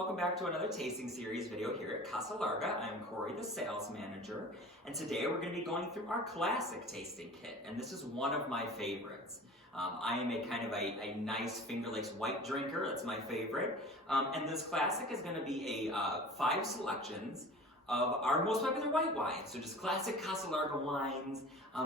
welcome back to another tasting series video here at Casa Larga. I'm Corey, the sales manager, and today we're going to be going through our classic tasting kit, and this is one of my favorites. I am a kind of a nice Finger Lakes white drinker, that's my favorite, and this classic is going to be a 5 selections of our most popular white wines, so just classic Casa Larga wines.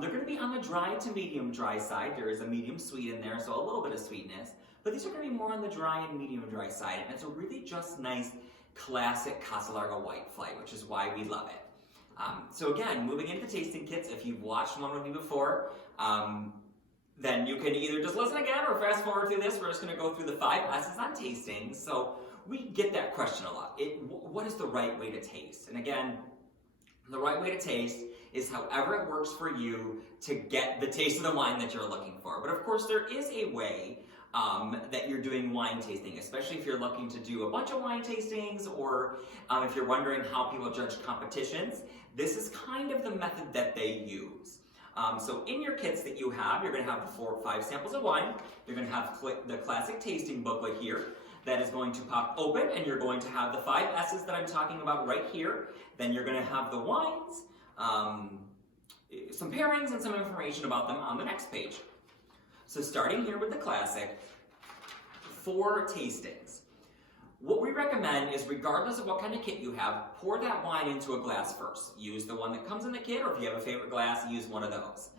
They're going to be on the dry to medium dry side. There is a medium sweet in there, so a little bit of sweetness. But these are going to be more on the dry and medium dry side, and it's a really just nice classic Casa Larga white flight, which is why we love it. So again, moving into the tasting kits, if you've watched one with me before, then you can either just listen again or fast forward through this. We're just going to go through the 5 S's on tasting. So we get that question a lot. What is the right way to taste? And again, the right way to taste is however it works for you to get the taste of the wine that you're looking for. But of course, there is a way that you're doing wine tasting, especially if you're looking to do a bunch of wine tastings, or if you're wondering how people judge competitions. This is kind of the method that they use. So in your kits that you have, you're going to have 4 or 5 samples of wine. You're going to have the classic tasting booklet here that is going to pop open, and you're going to have the 5 S's that I'm talking about right here. Then you're going to have the wines, some pairings, and some information about them on the next page. So starting here with the classic, 4 tastings. What we recommend is, regardless of what kind of kit you have, pour that wine into a glass first. Use the one that comes in the kit, or if you have a favorite glass, use one of those.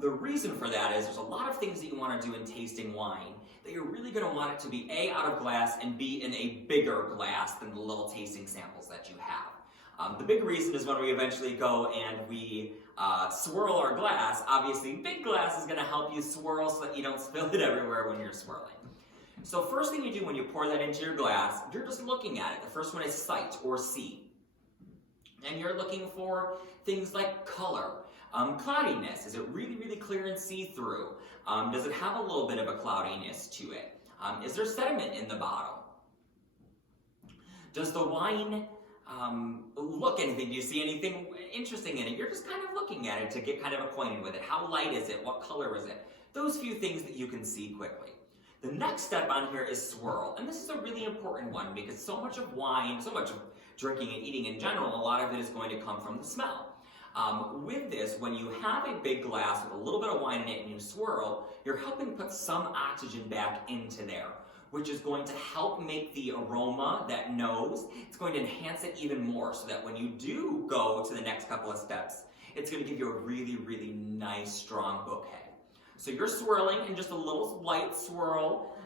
The reason for that is there's a lot of things that you want to do in tasting wine that you're really going to want it to be A, out of glass, and B, in a bigger glass than the little tasting samples that you have. The big reason is when we eventually go and we swirl our glass, obviously big glass is going to help you swirl so that you don't spill it everywhere when you're swirling. So first thing you do when you pour that into your glass, you're just looking at it. The first one is sight, or see. And you're looking for things like color, cloudiness. Is it really, really clear and see-through? Does it have a little bit of a cloudiness to it? Is there sediment in the bottle? Does the wine look anything? Do you see anything interesting in it? You're just kind of looking at it to get kind of acquainted with it. How light is it? What color is it? Those few things that you can see quickly. The next step on here is swirl, and this is a really important one because so much of wine, so much of drinking and eating in general, a lot of it is going to come from the smell. With this, when you have a big glass with a little bit of wine in it and you swirl, you're helping put some oxygen back into there, which is going to help make the aroma, that nose, it's going to enhance it even more so that when you do go to the next couple of steps, it's going to give you a really, really nice, strong bouquet. So you're swirling, and just a little light swirl.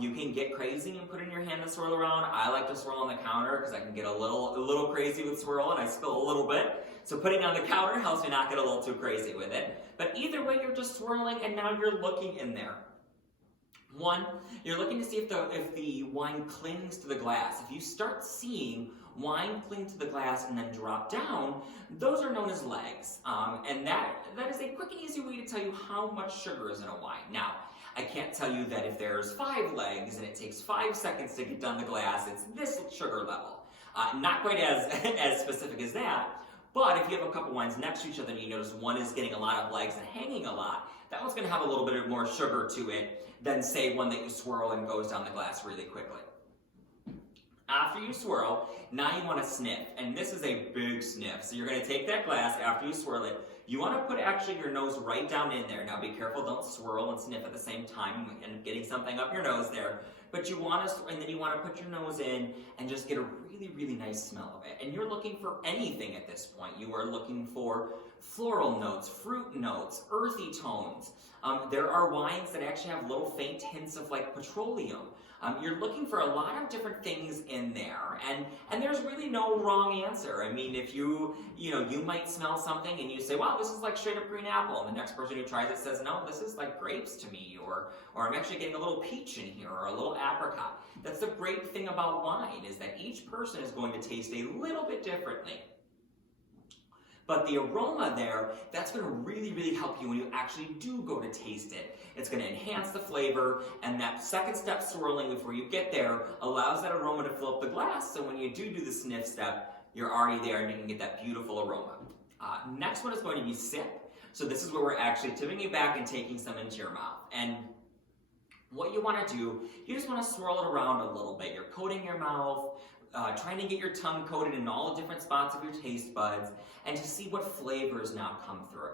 You can get crazy and put in your hand and swirl around. I like to swirl on the counter because I can get a little crazy with swirl, and I spill a little bit. So putting it on the counter helps me not get a little too crazy with it. But either way, you're just swirling, and now you're looking in there. 1, you're looking to see if the wine clings to the glass. If you start seeing wine cling to the glass and then drop down, those are known as legs. And that is a quick and easy way to tell you how much sugar is in a wine. Now, I can't tell you that if there's 5 legs and it takes 5 seconds to get down the glass, it's this sugar level. Not quite as specific as that, but if you have a couple wines next to each other and you notice one is getting a lot of legs and hanging a lot, that one's going to have a little bit more sugar to it than, say, one that you swirl and goes down the glass really quickly. After you swirl, now you want to sniff, and this is a big sniff. So you're going to take that glass after you swirl it. You want to put actually your nose right down in there. Now be careful, don't swirl and sniff at the same time and getting something up your nose there. But you want to, and then you want to put your nose in and just get a really, really nice smell of it. And you're looking for anything at this point. You are looking for floral notes, fruit notes, earthy tones. There are wines that actually have little faint hints of like petroleum. You're looking for a lot of different things in there, and there's really no wrong answer. I mean, if you might smell something and you say, wow, this is like straight up green apple, and the next person who tries it says, no, this is like grapes to me, or I'm actually getting a little peach in here, or a little apricot. That's the great thing about wine, is that each person is going to taste a little bit differently. But the aroma there, that's going to really, really help you when you actually do go to taste it. It's going to enhance the flavor, and that second step swirling before you get there allows that aroma to fill up the glass, so when you do the sniff step, you're already there and you can get that beautiful aroma. Next one is going to be sip. So this is where we're actually tipping it back and taking some into your mouth. And What you want to do, you just want to swirl it around a little bit. You're coating your mouth, trying to get your tongue coated in all the different spots of your taste buds, and to see what flavors now come through.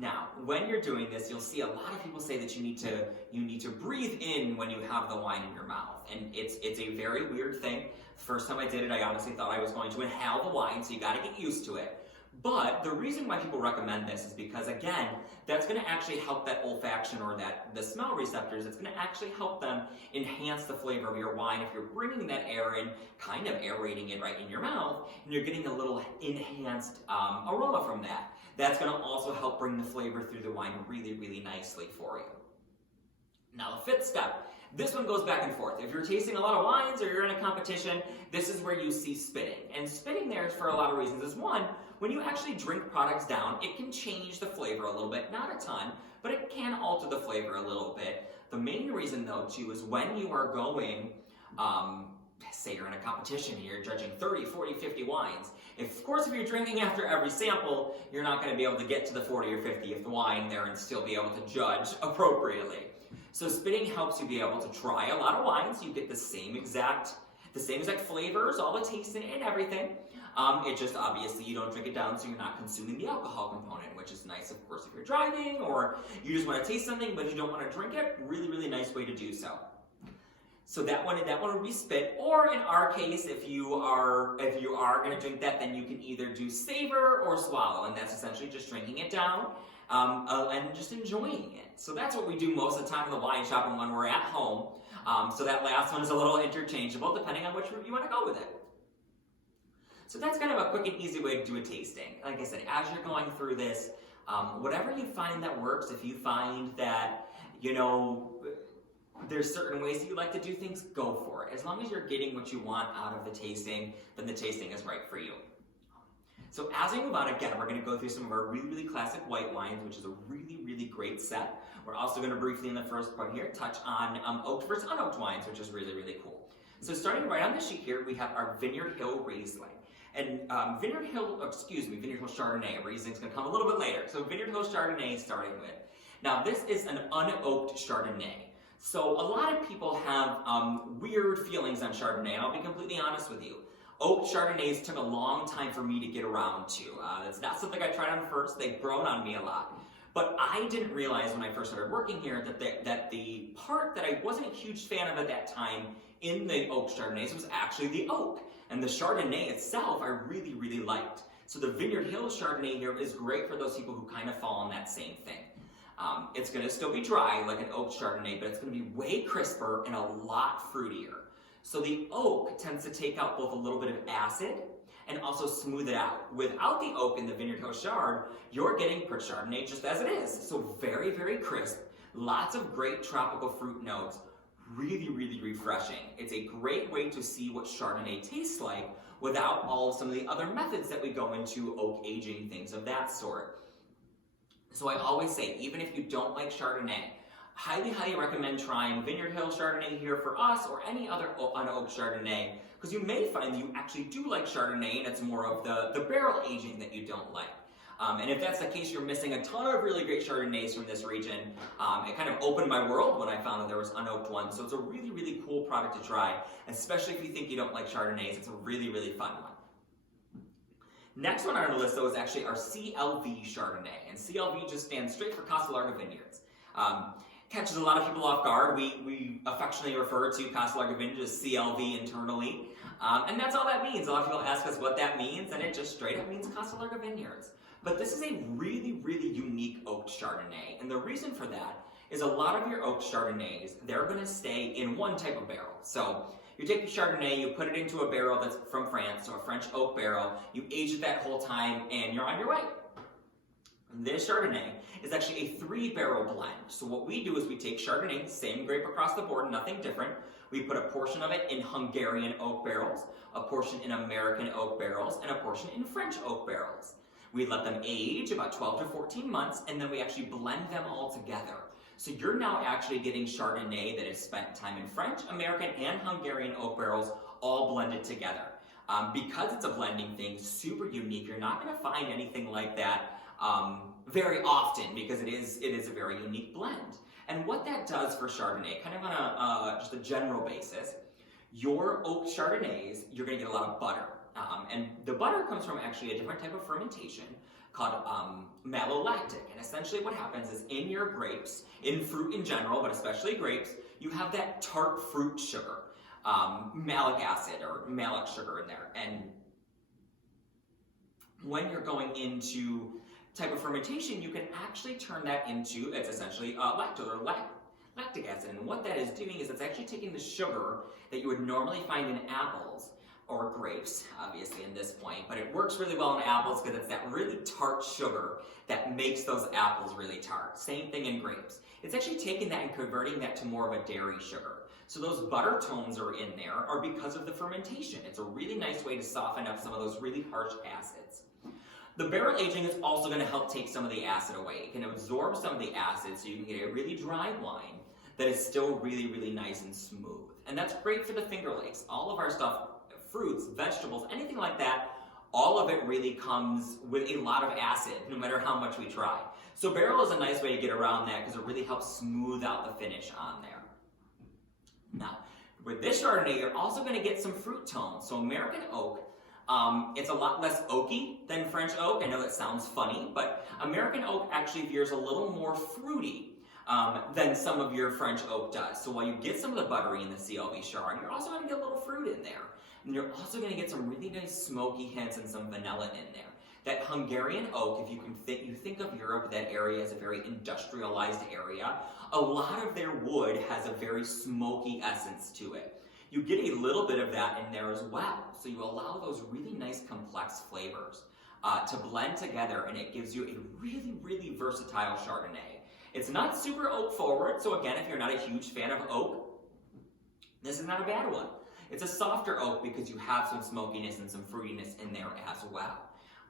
Now, when you're doing this, you'll see a lot of people say that you need to breathe in when you have the wine in your mouth, and it's a very weird thing. First time I did it, I honestly thought I was going to inhale the wine, so you got to get used to it. But the reason why people recommend this is because, again, that's going to actually help that olfaction or the smell receptors. It's going to actually help them enhance the flavor of your wine. If you're bringing that air in, kind of aerating it right in your mouth, and you're getting a little enhanced aroma from that. That's going to also help bring the flavor through the wine really, really nicely for you. Now, the fifth step. This one goes back and forth. If you're tasting a lot of wines or you're in a competition, this is where you see spitting. And spitting there is for a lot of reasons. One, when you actually drink products down, it can change the flavor a little bit. Not a ton, but it can alter the flavor a little bit. The main reason, though, too, is when you are going, say you're in a competition and you're judging 30, 40, 50 wines. Of course, if you're drinking after every sample, you're not going to be able to get to the 40 or 50th wine there and still be able to judge appropriately. So spitting helps you be able to try a lot of wines. You get the same exact flavors, all the tasting and everything. It just obviously you don't drink it down, so you're not consuming the alcohol component, which is nice, of course, if you're driving or you just want to taste something but you don't want to drink it. Really, really nice way to do so. So that one would be spit, or in our case, if you are going to drink that, then you can either do savor or swallow, and that's essentially just drinking it down and just enjoying it. So that's what we do most of the time in the wine shop and when we're at home. So that last one is a little interchangeable depending on which route you want to go with it. So that's kind of a quick and easy way to do a tasting. Like I said, as you're going through this, whatever you find that works, if you find that, there's certain ways that you like to do things, go for it. As long as you're getting what you want out of the tasting, then the tasting is right for you. So as we move on, again, we're going to go through some of our really, really classic white wines, which is a really, really great set. We're also going to briefly in the first part here touch on oaked versus unoaked wines, which is really, really cool. So starting right on the sheet here, we have our Vineyard Hill Riesling. And Vineyard Hill Chardonnay. Riesling's going to come a little bit later. So Vineyard Hill Chardonnay starting with. Now this is an unoaked Chardonnay. So a lot of people have weird feelings on Chardonnay, and I'll be completely honest with you. Oaked Chardonnays took a long time for me to get around to. It's not something I tried on first. They've grown on me a lot. But I didn't realize when I first started working here that the part that I wasn't a huge fan of at that time in the oaked Chardonnays was actually the oak. And the Chardonnay itself I really, really liked. So the Vineyard Hill Chardonnay here is great for those people who kind of fall on that same thing. It's going to still be dry like an oaked Chardonnay, but it's going to be way crisper and a lot fruitier. So the oak tends to take out both a little bit of acid and also smooth it out. Without the oak in the Vineyard Hill Chard, you're getting Port Chardonnay just as it is. So very, very crisp, lots of great tropical fruit notes, really, really refreshing. It's a great way to see what Chardonnay tastes like without all of some of the other methods that we go into, oak aging, things of that sort. So I always say, even if you don't like Chardonnay, highly, highly recommend trying Vineyard Hill Chardonnay here for us or any other unoaked Chardonnay, because you may find that you actually do like Chardonnay and it's more of the barrel aging that you don't like. And if that's the case, you're missing a ton of really great Chardonnays from this region. It kind of opened my world when I found that there was unoaked ones. So it's a really, really cool product to try, especially if you think you don't like Chardonnays. It's a really, really fun one. Next one on our list, though, is actually our CLV Chardonnay. And CLV just stands straight for Casa Larga Vineyards. Catches a lot of people off guard. We affectionately refer to Casa Larga Vineyards as CLV internally. And that's all that means. A lot of people ask us what that means, and it just straight up means Casa Larga Vineyards. But this is a really, really unique oaked Chardonnay. And the reason for that is a lot of your oaked Chardonnays, they're going to stay in one type of barrel. So you take the Chardonnay, you put it into a barrel that's from France, so a French oak barrel, you age it that whole time, and you're on your way. This Chardonnay is actually a 3-barrel blend. So what we do is we take Chardonnay, same grape across the board, nothing different. We put a portion of it in Hungarian oak barrels, a portion in American oak barrels, and a portion in French oak barrels. We let them age about 12 to 14 months, and then we actually blend them all together. So you're now actually getting Chardonnay that has spent time in French, American, and Hungarian oak barrels all blended together. Because it's a blending thing, super unique. You're not going to find anything like that very often because it is a very unique blend. And what that does for Chardonnay, kind of on just a general basis, your oak Chardonnays, you're going to get a lot of butter. And the butter comes from actually a different type of fermentation called malolactic. And essentially what happens is in your grapes, in fruit in general, but especially grapes, you have that tart fruit sugar, malic acid or malic sugar in there. And when you're going into type of fermentation, you can actually turn that into, it's essentially lactose or lactic acid. And what that is doing is it's actually taking the sugar that you would normally find in apples or grapes, obviously in this point, but it works really well in apples because it's that really tart sugar that makes those apples really tart. Same thing in grapes. It's actually taking that and converting that to more of a dairy sugar. So those butter tones are in there are because of the fermentation. It's a really nice way to soften up some of those really harsh acids. The barrel aging is also going to help take some of the acid away. It can absorb some of the acid so you can get a really dry wine that is still really, really nice and smooth. And that's great for the Finger Lakes. All of our stuff, fruits, vegetables, anything like that, all of it really comes with a lot of acid, no matter how much we try. So barrel is a nice way to get around that because it really helps smooth out the finish on there. Now, with this Chardonnay, you're also going to get some fruit tones. So American oak, it's a lot less oaky than French oak. I know that sounds funny, but American oak actually veers a little more fruity than some of your French oak does. So while you get some of the buttery in the CLV Chard, you're also going to get a little fruit in there. And you're also going to get some really nice smoky hints and some vanilla in there. That Hungarian oak, if you can think of Europe, that area as a very industrialized area, a lot of their wood has a very smoky essence to it. You get a little bit of that in there as well. So you allow those really nice complex flavors to blend together, and it gives you a really, really versatile Chardonnay. It's not super oak forward, so again, if you're not a huge fan of oak, this is not a bad one. It's a softer oak because you have some smokiness and some fruitiness in there as well.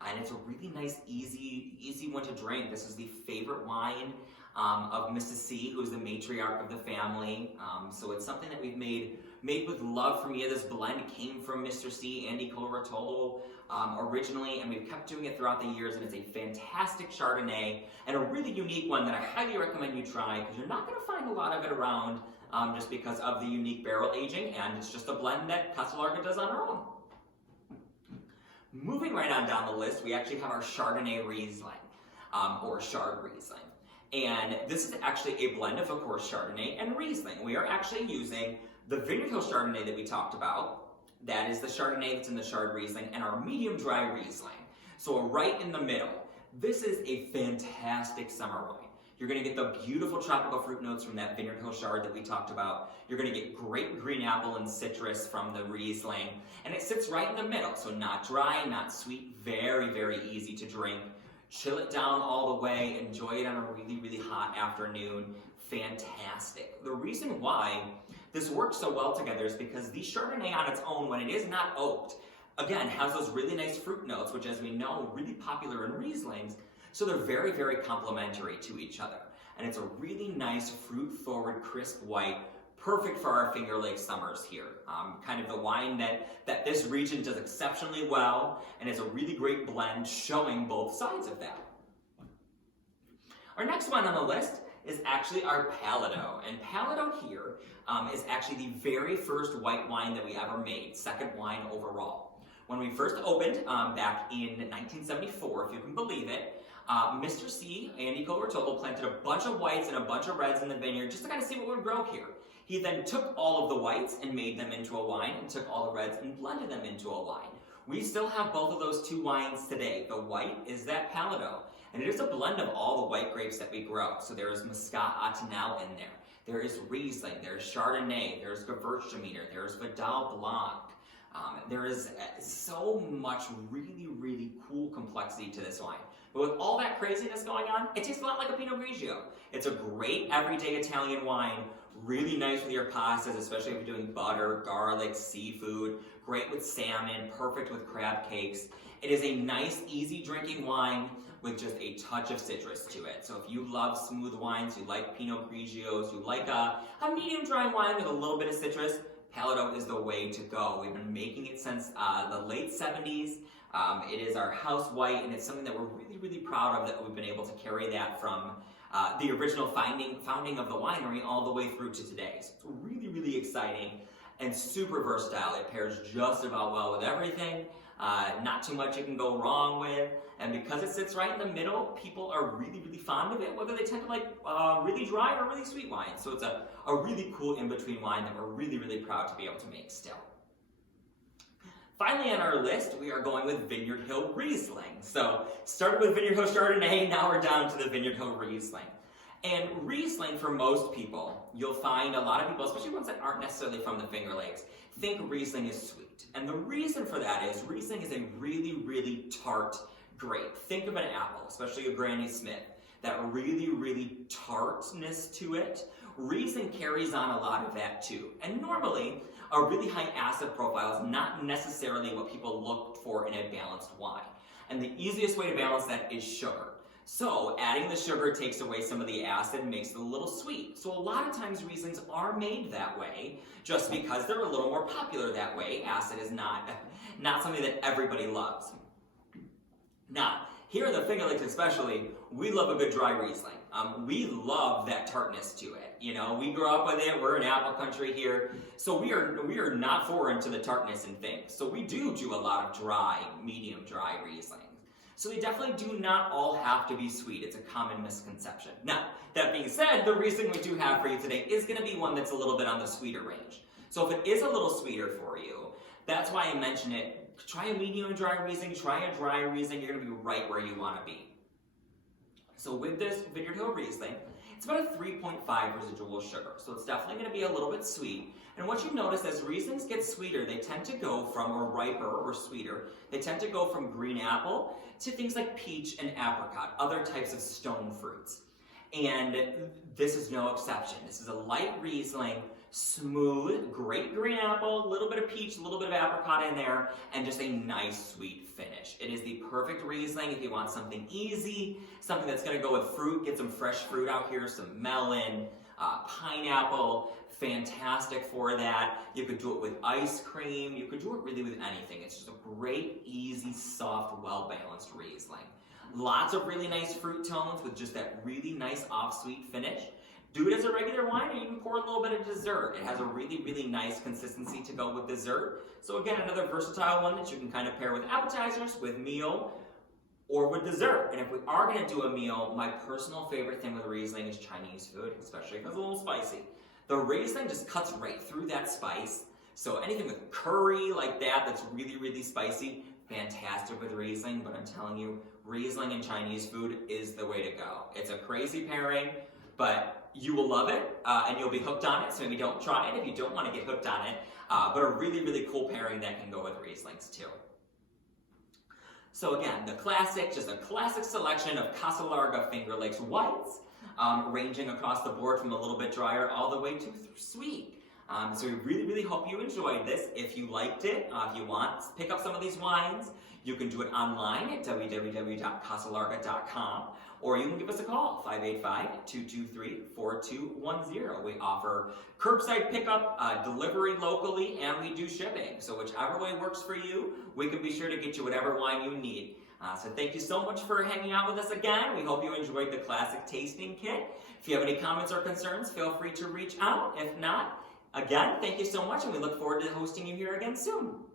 And it's a really nice, easy one to drink. This is the favorite wine of Mrs. C, who's the matriarch of the family. So it's something that we've made with love for me. This blend came from Mr. C, Andy Coloratolo, originally, and we've kept doing it throughout the years, and it's a fantastic Chardonnay, and a really unique one that I highly recommend you try, because you're not going to find a lot of it around just because of the unique barrel aging, and it's just a blend that Casa Larga does on her own. Moving right on down the list, we actually have our Chardonnay Riesling, or Chard Riesling. And this is actually a blend of course, Chardonnay and Riesling. We are actually using the Vineyard Hill Chardonnay that we talked about. That is the Chardonnay that's in the Chard Riesling, and our medium dry Riesling. So right in the middle. This is a fantastic summer wine. You're going to get the beautiful tropical fruit notes from that Vineyard Hill Chard that we talked about. You're going to get great green apple and citrus from the Riesling. And it sits right in the middle, so not dry, not sweet, very, very easy to drink. Chill it down all the way, enjoy it on a really, really hot afternoon. Fantastic. The reason why this works so well together is because the Chardonnay on its own, when it is not oaked, again, has those really nice fruit notes, which as we know, are really popular in Rieslings. So they're very, very complementary to each other. And it's a really nice fruit-forward, crisp white, perfect for our Finger Lakes summers here. Kind of the wine that this region does exceptionally well, and it's a really great blend showing both sides of that. Our next one on the list is actually our Palado. And Palado here is actually the very first white wine that we ever made, second wine overall. When we first opened back in 1974, if you can believe it, Mr. C, Andy Coloratolo, planted a bunch of whites and a bunch of reds in the vineyard just to kind of see what would grow here. He then took all of the whites and made them into a wine, and took all the reds and blended them into a wine. We still have both of those two wines today. The white is that Palado, and it is a blend of all the white grapes that we grow. So there is Muscat Atenal in there. There is Riesling, there's Chardonnay, there's Gewürztraminer, there's Vidal Blanc. There is so much really, really cool complexity to this wine. But with all that craziness going on, it tastes a lot like a Pinot Grigio. It's a great everyday Italian wine, really nice with your pastas, especially if you're doing butter, garlic, seafood, great with salmon, perfect with crab cakes. It is a nice, easy drinking wine with just a touch of citrus to it. So if you love smooth wines, you like Pinot Grigios, you like a medium dry wine with a little bit of citrus, Palado is the way to go. We've been making it since the late 70s. It is our house white, and it's something that we're really, really proud of, that we've been able to carry that from the original founding of the winery all the way through to today. So it's really, really exciting and super versatile. It pairs just about well with everything. Not too much it can go wrong with. And because it sits right in the middle, people are really, really fond of it, whether they tend to like really dry or really sweet wine. So it's a really cool in-between wine that we're really, really proud to be able to make still. Finally on our list, we are going with Vineyard Hill Riesling. So started with Vineyard Hill Chardonnay, now we're down to the Vineyard Hill Riesling. And Riesling, for most people, you'll find a lot of people, especially ones that aren't necessarily from the Finger Lakes, think Riesling is sweet. And the reason for that is Riesling is a really, really tart grape. Think of an apple, especially a Granny Smith. That really, really tartness to it. Riesling carries on a lot of that too. And normally, a really high acid profile is not necessarily what people look for in a balanced wine. And the easiest way to balance that is sugar. So adding the sugar takes away some of the acid and makes it a little sweet. So a lot of times Rieslings are made that way just because they're a little more popular that way. Acid is not something that everybody loves. Now, here in the Finger Lakes especially, we love a good dry Riesling. We love that tartness to it. You know, we grew up with it, we're in apple country here, so we are not foreign to the tartness and things. So we do a lot of dry, medium dry Rieslings. So they definitely do not all have to be sweet. It's a common misconception. Now, that being said, the Riesling we do have for you today is going to be one that's a little bit on the sweeter range. So if it is a little sweeter for you, that's why I mention it. Try a medium dry Riesling, try a dry Riesling, you're going to be right where you want to be. So with this Vineyard Hill Riesling, it's about a 3.5 residual sugar, so it's definitely going to be a little bit sweet. And what you notice as Rieslings get sweeter, they tend to go from, or riper or sweeter, they tend to go from green apple to things like peach and apricot, other types of stone fruits. And this is no exception. This is a light Riesling, smooth, great green apple, a little bit of peach, a little bit of apricot in there, and just a nice sweet finish. It is the perfect Riesling if you want something easy, something that's going to go with fruit. Get some fresh fruit out here, some melon, pineapple, fantastic for that. You could do it with ice cream. You could do it really with anything. It's just a great, easy, soft, well-balanced Riesling. Lots of really nice fruit tones with just that really nice off-sweet finish. Do it as a regular wine, or you can pour a little bit of dessert. It has a really, really nice consistency to go with dessert. So again, another versatile one that you can kind of pair with appetizers, with meal, or with dessert. And if we are going to do a meal, my personal favorite thing with Riesling is Chinese food, especially if it's a little spicy. The Riesling just cuts right through that spice. So anything with curry like that that's really, really spicy, fantastic with Riesling. But I'm telling you, Riesling and Chinese food is the way to go. It's a crazy pairing, but you will love it, and you'll be hooked on it, so maybe don't try it if you don't want to get hooked on it, but a really, really cool pairing that can go with Rieslings too. So again, the classic, just a classic selection of Casa Larga Finger Lakes whites, ranging across the board from a little bit drier all the way to sweet. So we really, really hope you enjoyed this. If you liked it, if you want, pick up some of these wines. You can do it online at www.casalarga.com, or you can give us a call, 585-223-4210. We offer curbside pickup, delivery locally, and we do shipping. So whichever way works for you, we can be sure to get you whatever wine you need. So thank you so much for hanging out with us again. We hope you enjoyed the classic tasting kit. If you have any comments or concerns, feel free to reach out. If not, again, thank you so much, and we look forward to hosting you here again soon.